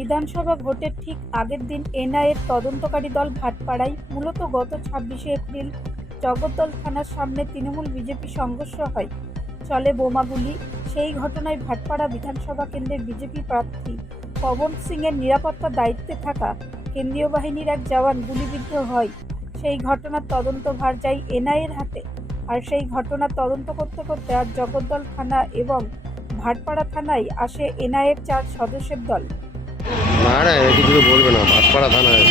বিধানসভা ভোটের ঠিক আগের দিন এনআইএর তদন্তকারী দল ভাটপাড়ায় মূলত গত ২৬শে এপ্রিল জগদ্দল থানার সামনে তৃণমূল বিজেপি সংঘর্ষ হয়, চলে বোমাগুলি। সেই ঘটনায় ভাটপাড়া বিধানসভা কেন্দ্রের বিজেপি প্রার্থী পবন সিংয়ের নিরাপত্তার দায়িত্বে থাকা কেন্দ্রীয় বাহিনীর এক জওয়ান গুলিবিদ্ধ হয়। সেই ঘটনার তদন্তভার যায় এনআইএর হাতে। আর সেই ঘটনার তদন্ত করতে করতে আজ জগদ্দল থানা এবং ভাটপাড়া থানায় আসে এনআইএর ৪ সদস্যের দল। না না, এটা কিছু বলবে না। ভাটপাড়া থানায়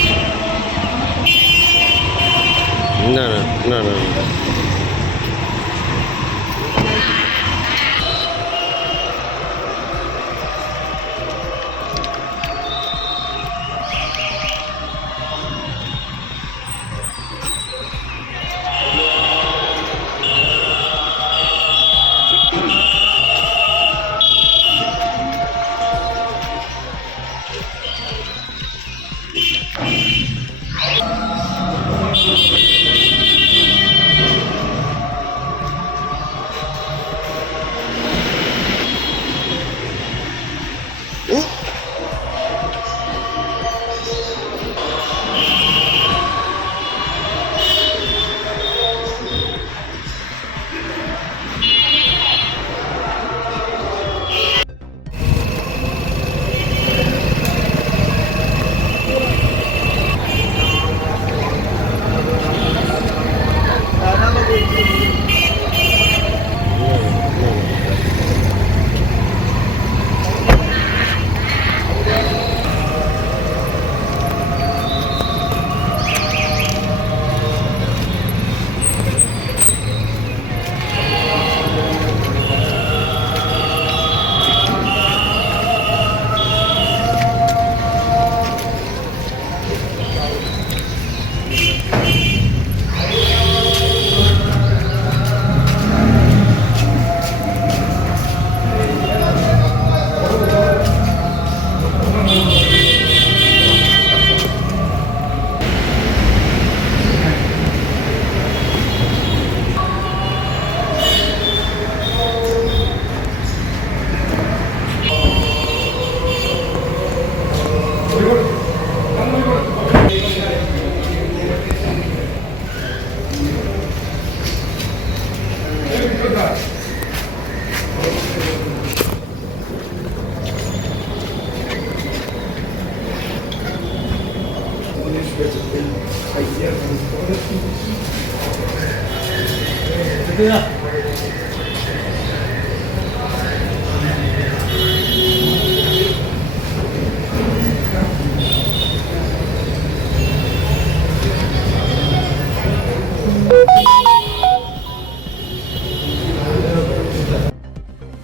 না না না না না।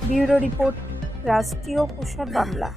ব্যুরো রিপোর্ট, রাষ্ট্রীয় প্রসার বাংলা।